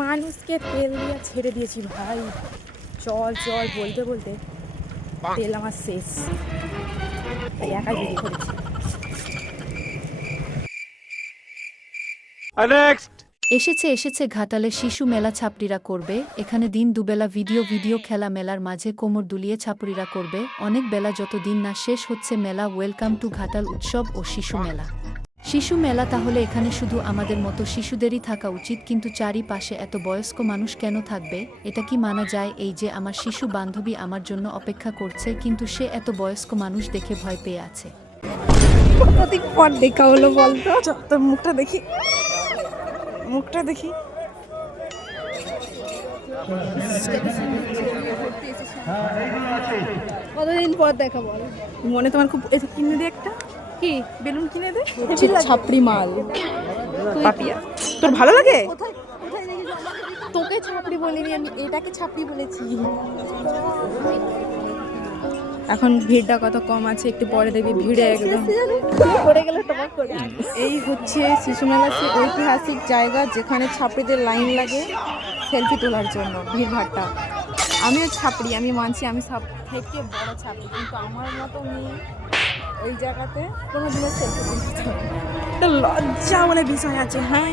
মানুষকে তেল দিয়ে ছেড়ে দিয়েছি ভাই। চল চল বলতে বলতে তেল আমার শেষ, তাই একাই বেরিয়ে পড়েছি। এসেছে এসেছে ঘাটালে শিশু মেলা। ছাপড়িরা করবে এখানে দিন দুবেলা ভিডিও খেলা। মেলার মাঝে কোমর দুলিয়ে ছাপড়িরা করবে অনেক বেলা, যত দিন না শেষ হচ্ছে মেলা। ওয়েলকাম টু ঘাটাল উৎসব ও শিশু মেলা। শিশু মেলা তাহলে এখানে শুধু আমাদের মতো শিশুদেরই থাকা উচিত, কিন্তু চারিপাশে এত বয়স্ক মানুষ কেন থাকবে? এটা কি মানা যায়? এই যে আমার শিশু বান্ধবী আমার জন্য অপেক্ষা করছে, কিন্তু সে এত বয়স্ক মানুষ দেখে ভয় পেয়ে আছে। কতদিন পর দেখা হলো বলতো? তোর মুখটা দেখি, মুখটা দেখি। কতদিন পর দেখা বল। মনে তোমার খুব কিনে দে একটা, কি বেলুন কিনে দে। ছাপড়ি মাল পাপিয়া তোর ভালো লাগে? তোকে ছাপড়ি বলিনি আমি, এটাকে ছাপড়ি বলেছি। এখন ভিড়টা কত কম আছে, একটু পরে দেখবি ভিড়ে একদম পড়ে গেলে টপাক করে। এই হচ্ছে শিশু মেলা, সে ঐতিহাসিক জায়গা যেখানে ছাপড়িদের লাইন লাগে সেলফি তোলার জন্য। ভিড়ভাড়টা, আমিও ছাপড়ি, আমি মানছি আমি সব থেকে বড় ছাপড়ি, কিন্তু আমার মতো মেয়ে ওই জায়গাতে কোনো দিনের সেলফি তুলতে হবে। একটা লজ্জা বলে বিষয় আছে। হ্যাঁ,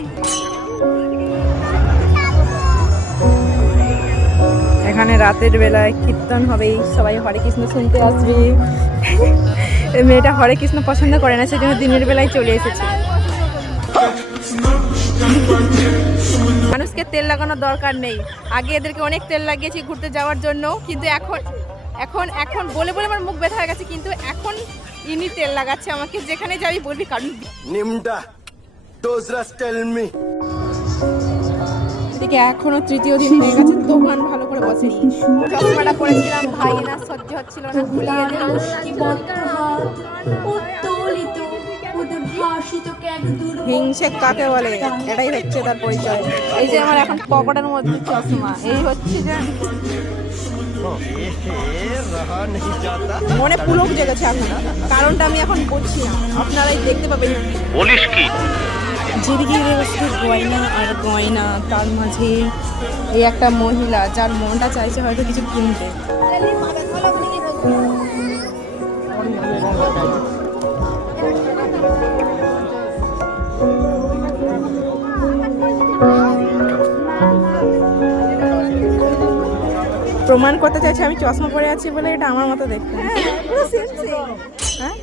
এখানে রাতের বেলায় কীর্তন হবে, সবাই হরে কৃষ্ণ শুনতে আসবে। মেয়েটা হরে কৃষ্ণ পছন্দ করে না, সেজন্য দিনের বেলায় চলে এসেছে। মানুষকে তেল লাগানোর দরকার নেই, আগে এদেরকে অনেক তেল লাগিয়েছি ঘুরতে যাওয়ার জন্য, কিন্তু এখন এখন এখন বলে বলে আমার মুখ ব্যথা হয়ে গেছে, কিন্তু এখন ইনি তেল লাগাচ্ছে আমাকে। যেখানে যাবি বলবি কারণ নিমডা ডোজরাস টেল মি। এদিকে এখনো তৃতীয় দিন হয়ে গেছে, দোকান ভালো করে বসেনি। চশমাটা পরেছিলাম ভাই, না সহ্য হচ্ছিল না, খুলিয়ে দিলাম। হিংসে কাকে বলে, এটাই হচ্ছে তার পরিচয়। এই যে আমার এখন পকেটের মধ্যে চশমা, এই হচ্ছে যে মনে পুলক জেগেছে এখন, কারণটা আমি এখন বুঝছি না, আপনারাই দেখতে পাবেন। বলিস কি? যেদিকে শুধু গয়না আর গয়না, তার মাঝে এই একটা মহিলা যার মনটা চাইছে হয়তো কিছু কিনতে। প্রমাণ করতে চাইছে আমি চশমা পরে আছি বলে এটা আমার মতো দেখতে। হ্যাঁ,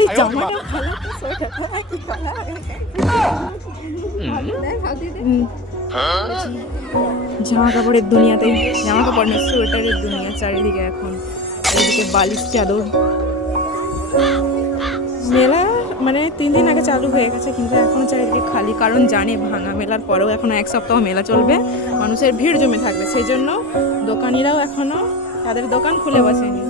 এই জামাটা ভালো তো, সোয়েটারটা কি কালার? জামা কাপড়ের দুনিয়াতে, জামা কাপড় না সোয়েটারের দুনিয়া চারিদিকে এখন। এইদিকে বালিশ চাদর। মেলা মানে 3 দিন আগে চালু হয়ে গেছে, কিন্তু এখনো চারিদিকে খালি, কারণ জানে ভাঙা মেলার পরেও এখনো 1 সপ্তাহ মেলা চলবে, মানুষের ভিড় জমে থাকবে, সেই জন্য দোকানিরাও এখনো তাদের দোকান খুলে বসেনি।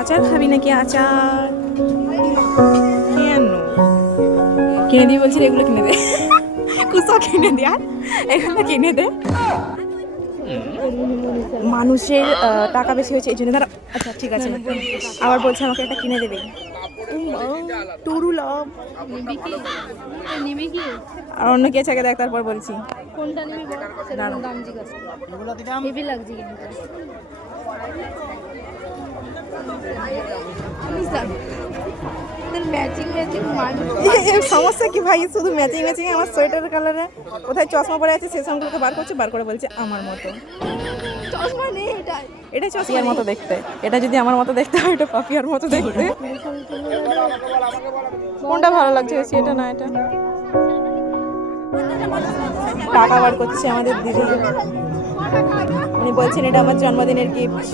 আচার খাবি নাকি? আচার কেন কিনে দিয়ে বলছি, এগুলো কিনে দে, কুসা কিনে দে, আর এগুলো কিনে দে। মানুষের টাকা বেশি হয়েছে এই জন্য তারা, আচ্ছা ঠিক আছে, আবার বলছে আমাকে এটা কিনে দেবে। টুরু লব নিবি কি? আর অন্য কে আছে দেখ, তারপর বলছি কোনটা নিবি বল, সেটা দাম জিজ্ঞাসা। হেভি লাগছে কিন্তু। ম্যাচিং সমস্যা কি ভাই? শুধু ম্যাচিং আমার সোয়েটারের কালারে কোথায় চশমা পরে আছে সে সঙ্গে বার করছে, বার করে বলছে আমার মতো। চশমা নেই, এটা চশমার মতো দেখতে, এটা যদি আমার মতো দেখতে হয় এটা পাপিয়ার মতো দেখতে। কোনটা ভালো লাগছে বেশি, এটা না এটা? টাকা বার করছে আমাদের দিদি, উনি বলছেন এটা আমার জন্মদিনের গিফট।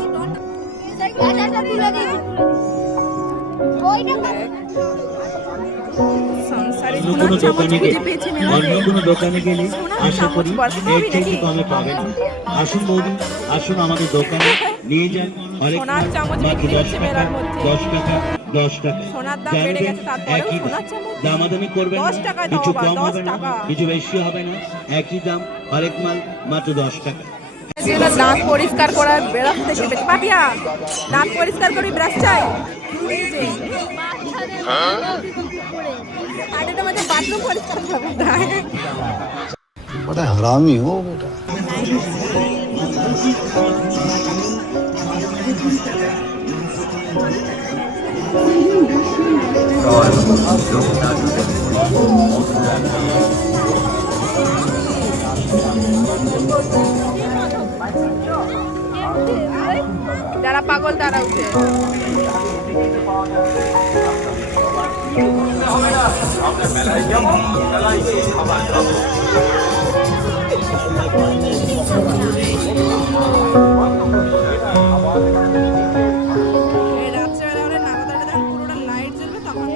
দোকানে গেলে আশা করি এর থেকে কমে পাবেন। আসুন বৌদি, আসুন আমাদের দোকানে নিয়ে যান। সোনার চামচ বিক্রি হচ্ছে মেলার মধ্যে, 10 টাকা 10 টাকা। সোনার দাম বেড়ে গেছে, তারপরেও সোনার চামচ দামাদামি করবেন, 10 টাকা, কিছু কম 10 হবে না, টাকা। কিছু বেশি হবে না, একই দাম, হরেক মাল মাত্র 10 টাকা। দাঁত পরিষ্কার করার ব্রাশ থেকে পাপিয়া, দাঁত পরিষ্কার করি ব্রাশ চাই। এই যে পাটের মধ্যে বাথরুম পরিষ্কার করবে बड़ा हरामी हो बेटा। যারা পাগল তারা উঠে। রাত্রেবেলা ওরা নাগাদাটা যখন পুরোটা লাইট জ্বলবে তখন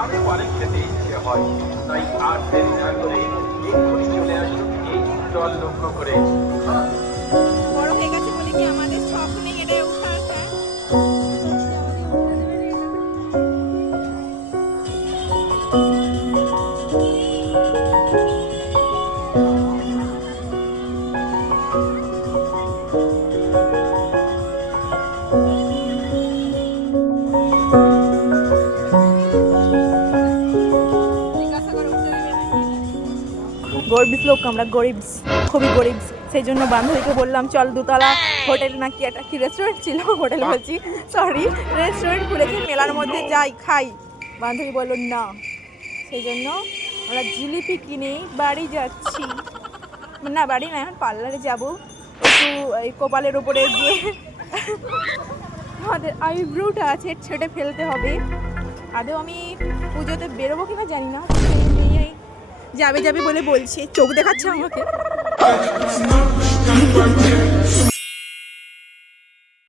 অনেক অনেক খেতে ইচ্ছে হয়, তাই আর দেরি না করে এক্ষুনি চলে আসুন এই জল লক্ষ্য করে। বড় হয়ে গেছে বলে কি আমাদের শখ নেই এটা উঠা আসা? গরিব লোক আমরা, গরিব, খুবই গরিব। সেই জন্য বান্ধবীকে বললাম চল দুতলা হোটেল নাকি একটা কি রেস্টুরেন্ট ছিল, হোটেল বলছি সরি, রেস্টুরেন্ট খুলেছে, মেলার মধ্যে যাই খাই। বান্ধবী বলল না, সেই জন্য আমরা জিলিপি কিনে বাড়ি যাচ্ছি। না বাড়ি না, এখন পার্লারে যাবো একটু, এই কপালের উপরে যে আমাদের আইব্রোটা আছে ছেটে ফেলতে হবে। আদৌ আমি পুজোতে বেরোবো কিনা জানি না, যাবে যাবে বলে বলছে, চোখ দেখাচ্ছে আমাকে।